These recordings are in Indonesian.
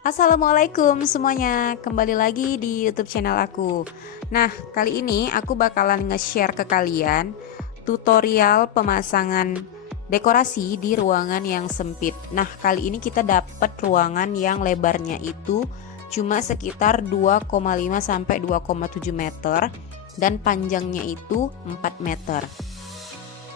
Assalamualaikum semuanya, kembali lagi di YouTube channel aku. Nah, kali ini aku bakalan nge-share ke kalian tutorial pemasangan dekorasi di ruangan yang sempit. Nah, kali ini kita dapat ruangan yang lebarnya itu cuma sekitar 2,5 sampai 2,7 meter dan panjangnya itu 4 meter.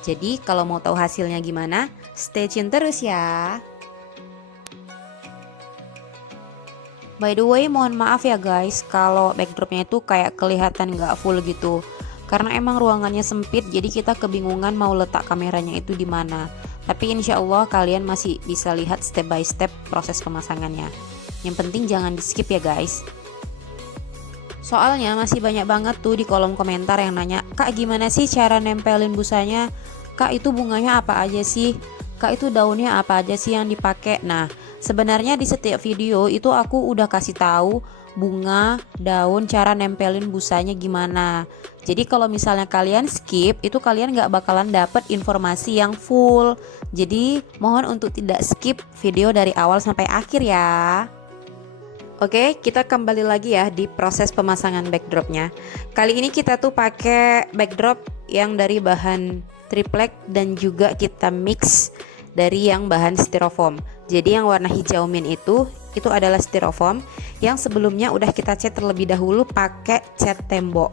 Jadi, kalau mau tahu hasilnya gimana, stay tune terus ya. By the way, mohon maaf ya guys kalau backdropnya itu kayak kelihatan nggak full gitu. Karena emang ruangannya sempit, jadi kita kebingungan mau letak kameranya itu di mana. Tapi insya Allah kalian masih bisa lihat step by step proses pemasangannya. Yang penting jangan di skip ya guys. Soalnya masih banyak banget tuh di kolom komentar yang nanya, "Kak, gimana sih cara nempelin busanya? Kak, itu bunganya apa aja sih? Kak, itu daunnya apa aja sih yang dipakai?" Nah, sebenarnya di setiap video itu aku udah kasih tahu bunga, daun, cara nempelin busanya gimana. Jadi kalau misalnya kalian skip, itu kalian nggak bakalan dapet informasi yang full. Jadi mohon untuk tidak skip video dari awal sampai akhir ya. Oke, kita kembali lagi ya di proses pemasangan backdropnya. Kali ini kita tuh pakai backdrop yang dari bahan triplek dan juga kita mix dari yang bahan styrofoam. Jadi yang warna hijau mint itu adalah styrofoam yang sebelumnya udah kita cat terlebih dahulu pakai cat tembok.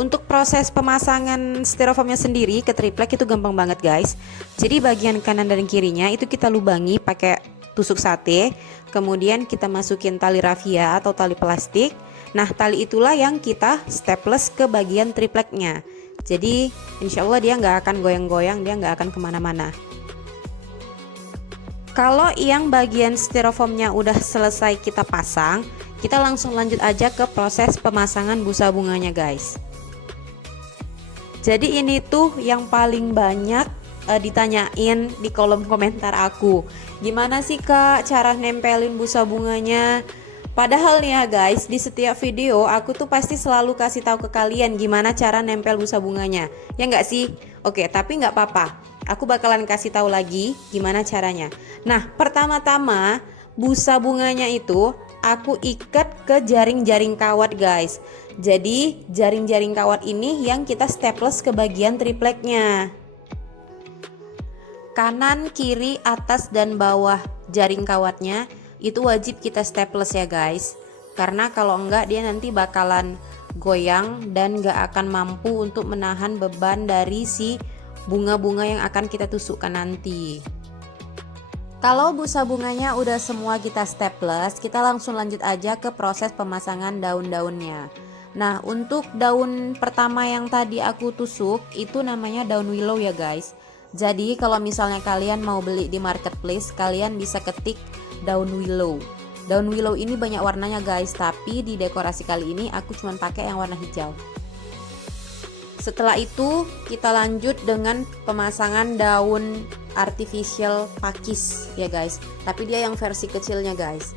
Untuk proses pemasangan styrofoamnya sendiri ke triplek itu gampang banget guys. Jadi bagian kanan dan kirinya itu kita lubangi pakai tusuk sate, kemudian kita masukin tali rafia atau tali plastik. Nah, tali itulah yang kita staples ke bagian tripleknya. Jadi insya Allah dia nggak akan goyang-goyang, dia nggak akan kemana-mana. Kalau yang bagian styrofoamnya udah selesai kita pasang, kita langsung lanjut aja ke proses pemasangan busa bunganya guys. Jadi ini tuh yang paling banyak ditanyain di kolom komentar aku, gimana sih Kak cara nempelin busa bunganya? Padahal nih ya guys, di setiap video aku tuh pasti selalu kasih tahu ke kalian gimana cara nempel busa bunganya, ya nggak sih? Oke, tapi nggak apa-apa, aku bakalan kasih tahu lagi gimana caranya. Nah, pertama-tama busa bunganya itu aku ikat ke jaring-jaring kawat guys. Jadi jaring-jaring kawat ini yang kita staples ke bagian tripleknya. Kanan, kiri, atas, dan bawah jaring kawatnya itu wajib kita staples ya guys. Karena kalau enggak dia nanti bakalan goyang dan enggak akan mampu untuk menahan beban dari si bunga-bunga yang akan kita tusukkan nanti. Kalau busa bunganya udah semua kita staples, kita langsung lanjut aja ke proses pemasangan daun-daunnya. Nah, untuk daun pertama yang tadi aku tusuk itu namanya daun willow ya guys. Jadi kalau misalnya kalian mau beli di marketplace, kalian bisa ketik daun willow. Daun willow ini banyak warnanya guys, tapi di dekorasi kali ini aku cuma pakai yang warna hijau. Setelah itu kita lanjut dengan pemasangan daun artificial pakis ya guys. Tapi dia yang versi kecilnya guys.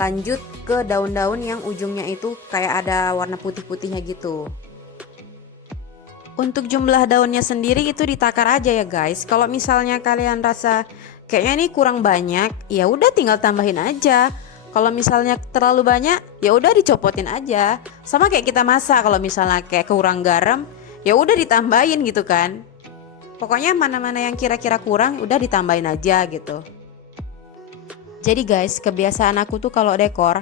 Lanjut ke daun-daun yang ujungnya itu kayak ada warna putih-putihnya gitu. Untuk jumlah daunnya sendiri itu ditakar aja ya guys. Kalau misalnya kalian rasa kayaknya ini kurang banyak, ya udah tinggal tambahin aja. Kalau misalnya terlalu banyak, ya udah dicopotin aja. Sama kayak kita masak, kalau misalnya kayak kurang garam, ya udah ditambahin gitu kan. Pokoknya mana-mana yang kira-kira kurang udah ditambahin aja gitu. Jadi guys, kebiasaan aku tuh kalau dekor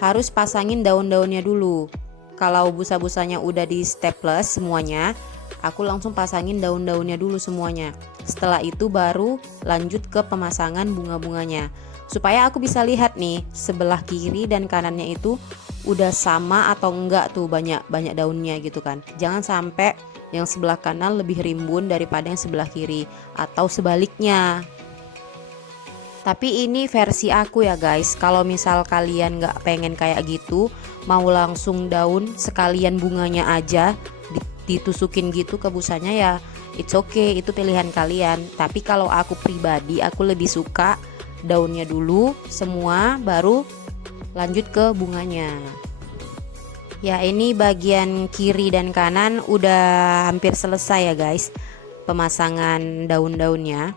harus pasangin daun-daunnya dulu. Kalau busa-busanya udah di staples semuanya, aku langsung pasangin daun-daunnya dulu semuanya. Setelah itu baru lanjut ke pemasangan bunga-bunganya. Supaya aku bisa lihat nih sebelah kiri dan kanannya itu udah sama atau enggak tuh banyak daunnya gitu kan. Jangan sampai yang sebelah kanan lebih rimbun daripada yang sebelah kiri atau sebaliknya. Tapi ini versi aku ya guys. Kalau misal kalian nggak pengen kayak gitu, mau langsung daun sekalian bunganya aja ditusukin gitu ke busanya, ya it's okay, itu pilihan kalian. Tapi kalau aku pribadi, aku lebih suka daunnya dulu semua baru lanjut ke bunganya. Ya, ini bagian kiri dan kanan udah hampir selesai ya guys pemasangan daun-daunnya.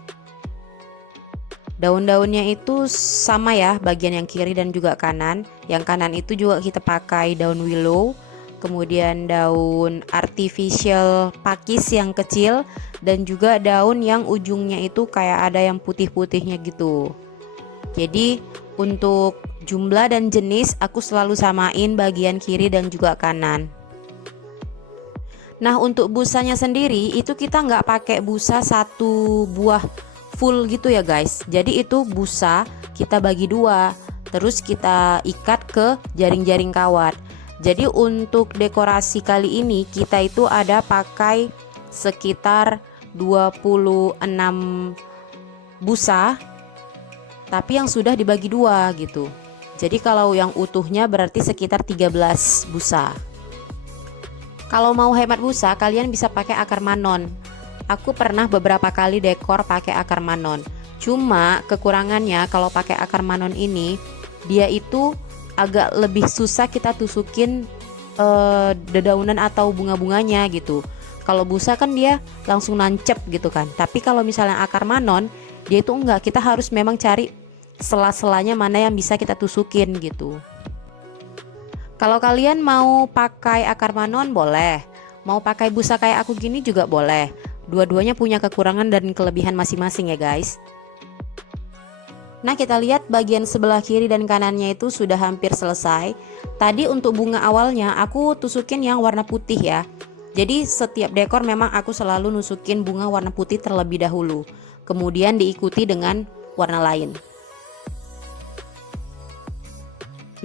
Daun-daunnya itu sama ya, bagian yang kiri dan juga kanan. Yang kanan itu juga kita pakai daun willow, kemudian daun artificial pakis yang kecil, dan juga daun yang ujungnya itu kayak ada yang putih-putihnya gitu. Jadi untuk jumlah dan jenis aku selalu samain bagian kiri dan juga kanan. Nah, untuk busanya sendiri itu kita nggak pakai busa satu buah full gitu ya guys. Jadi itu busa kita bagi dua, terus kita ikat ke jaring-jaring kawat. Jadi untuk dekorasi kali ini kita itu ada pakai sekitar 26 busa, tapi yang sudah dibagi dua gitu. Jadi kalau yang utuhnya berarti sekitar 13 busa. Kalau mau hemat busa, kalian bisa pakai akar manon. Aku pernah beberapa kali dekor pakai akar manon. Cuma kekurangannya kalau pakai akar manon ini, dia itu agak lebih susah kita tusukin dedaunan atau bunga-bunganya gitu. Kalau busa kan dia langsung nancep gitu kan. Tapi kalau misalnya akar manon, dia itu enggak, kita harus memang cari sela-selanya mana yang bisa kita tusukin gitu. Kalau kalian mau pakai akar manon boleh, mau pakai busa kayak aku gini juga boleh. Dua-duanya punya kekurangan dan kelebihan masing-masing ya guys. Nah, kita lihat bagian sebelah kiri dan kanannya itu sudah hampir selesai. Tadi untuk bunga awalnya aku tusukin yang warna putih ya. Jadi setiap dekor memang aku selalu nusukin bunga warna putih terlebih dahulu, kemudian diikuti dengan warna lain.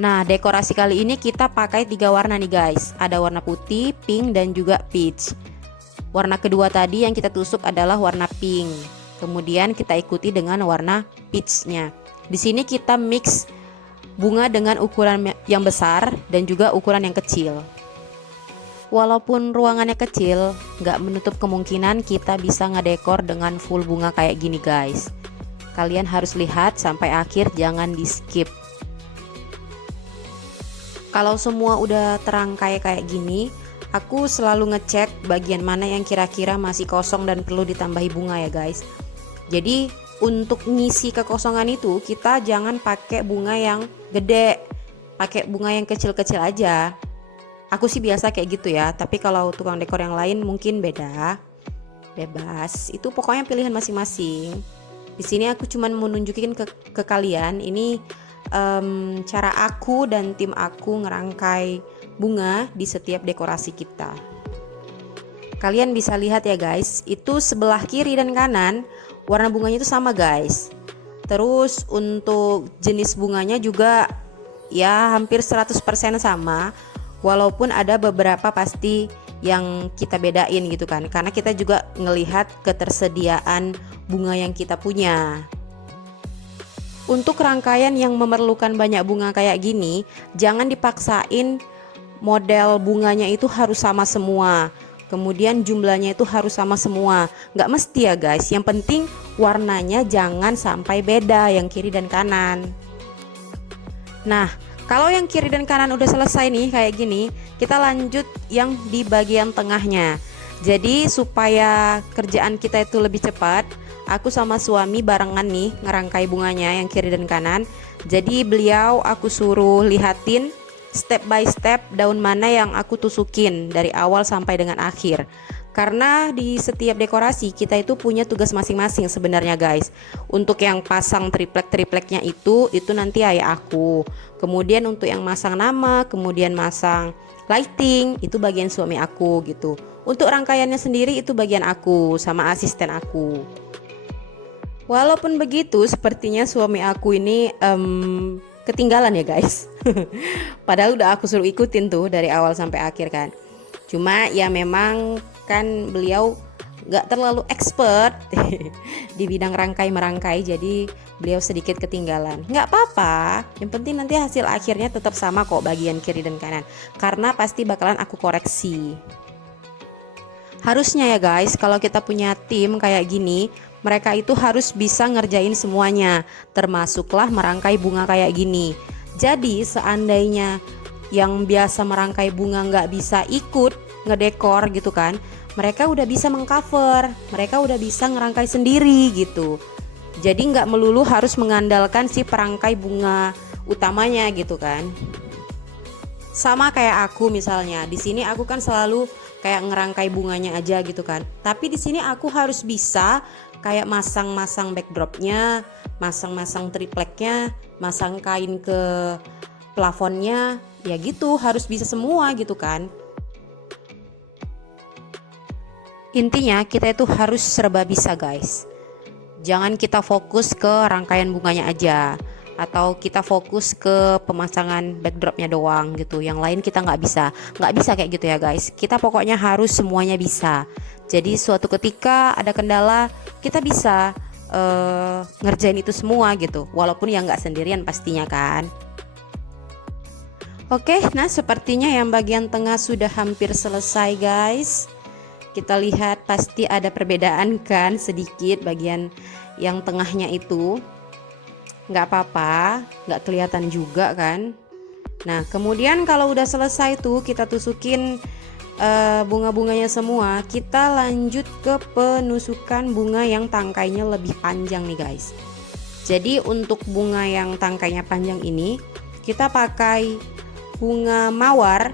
Nah, dekorasi kali ini kita pakai 3 warna nih guys. Ada warna putih, pink, dan juga peach. Warna kedua tadi yang kita tusuk adalah warna pink. Kemudian kita ikuti dengan warna peachnya. Di sini kita mix bunga dengan ukuran yang besar dan juga ukuran yang kecil. Walaupun ruangannya kecil, nggak menutup kemungkinan kita bisa ngedekor dengan full bunga kayak gini guys. Kalian harus lihat sampai akhir, jangan di skip. Kalau semua udah terangkai kayak gini, aku selalu ngecek bagian mana yang kira-kira masih kosong dan perlu ditambahi bunga ya guys. Jadi untuk ngisi kekosongan itu kita jangan pakai bunga yang gede, pakai bunga yang kecil-kecil aja. Aku sih biasa kayak gitu ya, tapi kalau tukang dekor yang lain mungkin beda. Bebas, itu pokoknya pilihan masing-masing. Di sini aku cuman mau nunjukin ke kalian ini cara aku dan tim aku ngerangkai bunga di setiap dekorasi kita. Kalian bisa lihat ya guys, itu sebelah kiri dan kanan warna bunganya itu sama guys. Terus untuk jenis bunganya juga ya hampir 100% sama, walaupun ada beberapa pasti yang kita bedain gitu kan, karena kita juga ngelihat ketersediaan bunga yang kita punya. Untuk rangkaian yang memerlukan banyak bunga kayak gini, jangan dipaksain model bunganya itu harus sama semua, kemudian jumlahnya itu harus sama semua. Nggak mesti ya guys, yang penting warnanya jangan sampai beda yang kiri dan kanan. Nah, kalau yang kiri dan kanan udah selesai nih kayak gini, kita lanjut yang di bagian tengahnya. Jadi supaya kerjaan kita itu lebih cepat, aku sama suami barengan nih ngerangkai bunganya yang kiri dan kanan. Jadi beliau aku suruh lihatin step by step daun mana yang aku tusukin dari awal sampai dengan akhir. Karena di setiap dekorasi kita itu punya tugas masing-masing sebenarnya guys. Untuk yang pasang triplek-tripleknya itu nanti ayah aku. Kemudian untuk yang masang nama, kemudian masang lighting, itu bagian suami aku gitu. Untuk rangkaiannya sendiri itu bagian aku sama asisten aku. Walaupun begitu, sepertinya suami aku ini ketinggalan ya guys. Padahal udah aku suruh ikutin tuh dari awal sampai akhir kan. Cuma ya memang kan beliau gak terlalu expert di bidang rangkai-merangkai, jadi beliau sedikit ketinggalan. Gak apa-apa, yang penting nanti hasil akhirnya tetap sama kok bagian kiri dan kanan, karena pasti bakalan aku koreksi. Harusnya ya guys, kalau kita punya tim kayak gini, mereka itu harus bisa ngerjain semuanya, termasuklah merangkai bunga kayak gini. Jadi seandainya yang biasa merangkai bunga nggak bisa ikut ngedekor gitu kan, mereka udah bisa mengcover, mereka udah bisa ngerangkai sendiri gitu. Jadi nggak melulu harus mengandalkan si perangkai bunga utamanya gitu kan. Sama kayak aku misalnya, di sini aku kan selalu kayak ngerangkai bunganya aja gitu kan. Tapi di sini aku harus bisa kayak masang-masang backdropnya, masang-masang tripleknya, masang kain ke plafonnya, ya gitu, harus bisa semua gitu kan. Intinya kita itu harus serba bisa guys. Jangan kita fokus ke rangkaian bunganya aja, atau kita fokus ke pemasangan backdropnya doang gitu, yang lain kita nggak bisa kayak gitu ya guys. Kita pokoknya harus semuanya bisa. Jadi suatu ketika ada kendala, kita bisa ngerjain itu semua gitu, walaupun ya nggak sendirian pastinya kan. Oke, nah sepertinya yang bagian tengah sudah hampir selesai guys. Kita lihat pasti ada perbedaan kan sedikit bagian yang tengahnya itu. Nggak apa-apa, nggak kelihatan juga kan. Nah kemudian kalau udah selesai tuh kita tusukin bunga-bunganya semua, kita lanjut ke penusukan bunga yang tangkainya lebih panjang nih guys. Jadi untuk bunga yang tangkainya panjang ini kita pakai bunga mawar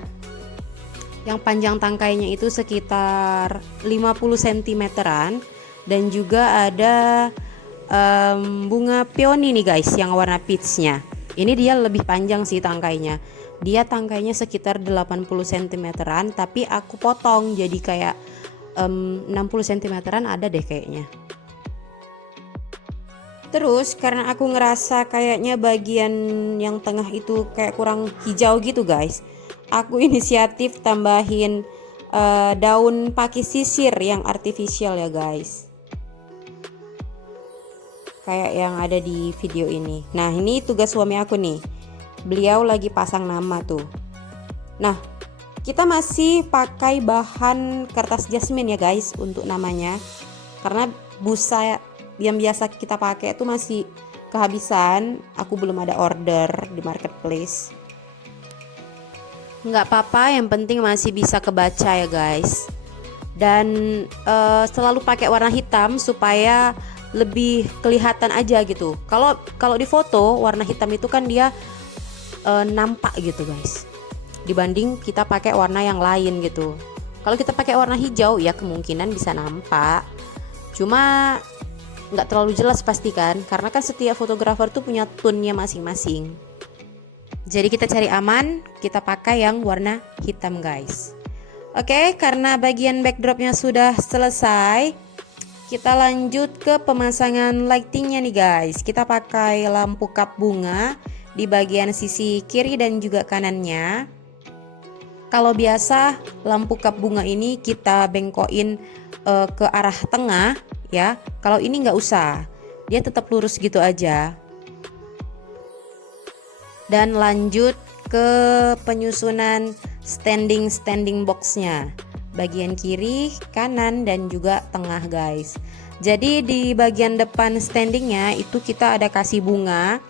yang panjang tangkainya itu sekitar 50 cm-an, dan juga ada bunga peony nih guys yang warna peachnya. Ini dia lebih panjang sih tangkainya. Dia tangkainya sekitar 80 cm-an, tapi aku potong jadi kayak 60 cm-an ada deh kayaknya. Terus karena aku ngerasa kayaknya bagian yang tengah itu kayak kurang hijau gitu guys, aku inisiatif tambahin daun pakis sisir yang artifisial ya guys, kayak yang ada di video ini. Nah ini tugas suami aku nih, beliau lagi pasang nama tuh. Nah kita masih pakai bahan kertas jasmine ya guys untuk namanya, karena busa yang biasa kita pakai itu masih kehabisan, aku belum ada order di marketplace. Nggak apa-apa, yang penting masih bisa kebaca ya guys. Dan selalu pakai warna hitam supaya lebih kelihatan aja gitu. Kalau di foto warna hitam itu kan dia nampak gitu guys, dibanding kita pakai warna yang lain gitu. Kalau kita pakai warna hijau ya kemungkinan bisa nampak, cuma nggak terlalu jelas pasti kan, karena kan setiap fotografer tuh punya tone-nya masing-masing. Jadi kita cari aman, kita pakai yang warna hitam guys. Oke, karena bagian backdropnya sudah selesai, kita lanjut ke pemasangan lightingnya nih guys. Kita pakai lampu kap bunga di bagian sisi kiri dan juga kanannya. Kalau biasa lampu kap bunga ini kita bengkokin ke arah tengah ya. Kalau ini nggak usah, dia tetap lurus gitu aja. Dan lanjut ke penyusunan standing boxnya, bagian kiri, kanan, dan juga tengah guys. Jadi di bagian depan standingnya itu kita ada kasih bunga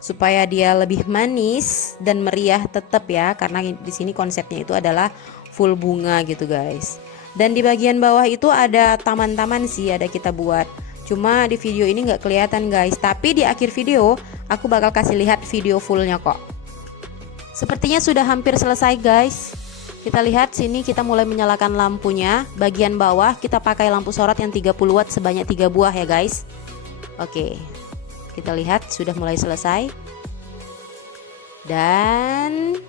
supaya dia lebih manis dan meriah tetap ya, karena di sini konsepnya itu adalah full bunga gitu guys. Dan di bagian bawah itu ada taman-taman sih, ada kita buat. Cuma di video ini nggak kelihatan guys, tapi di akhir video aku bakal kasih lihat video fullnya kok. Sepertinya sudah hampir selesai guys. Kita lihat sini, kita mulai menyalakan lampunya. Bagian bawah kita pakai lampu sorot yang 30 watt sebanyak 3 buah ya guys. Oke, kita lihat sudah mulai selesai. Dan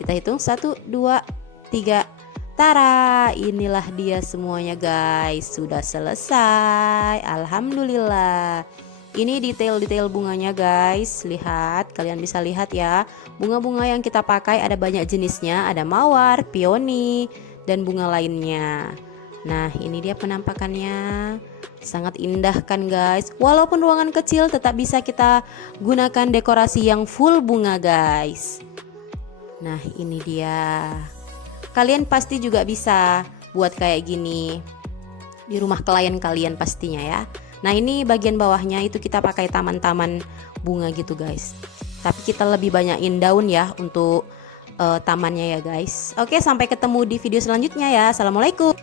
kita hitung 1, 2, 3. Tara, inilah dia semuanya guys, sudah selesai. Alhamdulillah. Ini detail-detail bunganya guys. Lihat, kalian bisa lihat ya. Bunga-bunga yang kita pakai ada banyak jenisnya, ada mawar, peony, dan bunga lainnya. Nah, ini dia penampakannya. Sangat indah kan guys. Walaupun ruangan kecil tetap bisa kita gunakan dekorasi yang full bunga guys. Nah, ini dia. Kalian pasti juga bisa buat kayak gini di rumah klien kalian pastinya ya. Nah ini bagian bawahnya itu kita pakai taman-taman bunga gitu guys. Tapi kita lebih banyakin daun ya untuk tamannya ya guys. Oke, sampai ketemu di video selanjutnya ya. Assalamualaikum.